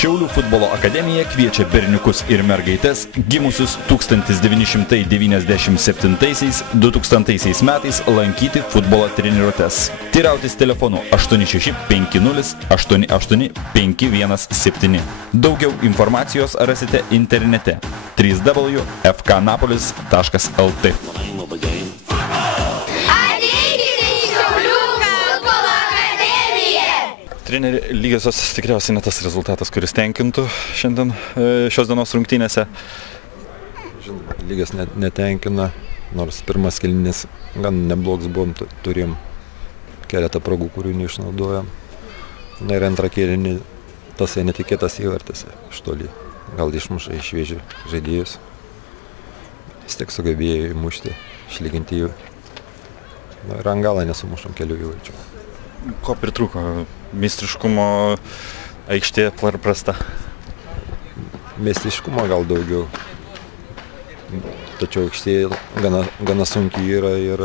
Šiaulių futbolo akademija kviečia berniukus ir mergaites, gimusius 1997–2000 metais lankyti futbolo treniruotes. Teirautis telefonu 8650885517. Daugiau informacijos rasite internete www.fknapolis.lt. Treneri, lygiosios tikriausiai ne tas rezultatas, kuris tenkintų šiandien šios dienos rungtynėse. Žinoma, lygios netenkina, nors pirmas kėlinys gan neblogs buvom, turėjom keletą progų, kurių neišnaudojom. Na ir antrą kėlinį tasai netikėtas įvartis iš toli. Gal išmuša iš šviežių žaidėjus. Vis tiek sugebėjo įmušti, išlyginti jų. Na ir ant galą nesumušom kelių įvarčių. Ko pritrūko? Meistriškumo aikštė prasta? Meistriškumo gal daugiau. Tačiau aikštė gana sunkiai yra ir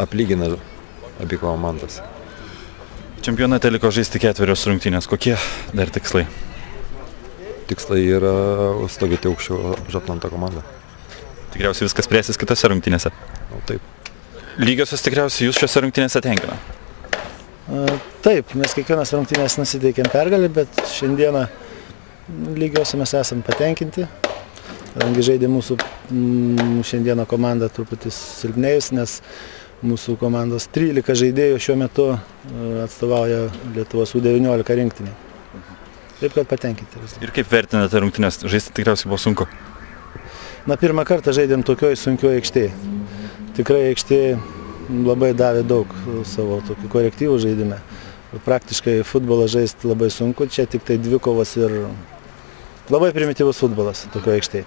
aplygina abi komandas. Čempionate liko žaisti 4 rungtynės. Kokie dar tikslai? Tikslai yra stovėti aukščiau už Atlantą komandą. Tikriausiai viskas spręsis kitose rungtynėse? O, taip. Lygiosios tikriausiai jūs šiose rungtynėse tenkina? Taip, mes kiekvienas rungtynės nusiteikėm pergalį, bet šiandieną lygiuose mes esam patenkinti. Kadangi žaidė mūsų šiandieną komanda truputį silpnėjus, nes mūsų komandos 13 žaidėjų šiuo metu atstovauja Lietuvos U19 rinktinį. Taip, kad patenkinti. Ir kaip vertinate rungtynės? Žaisti tikriausiai buvo sunku? Na, pirmą kartą žaidėm tokioj sunkioje aikštėje. Tikrai aikštėje labai davė daug savo tokių korektyvų žaidime. Praktiškai futbolą žaisti labai sunku, čia tik tai dvikovos ir labai primityvus futbolas tokioje aikštėje.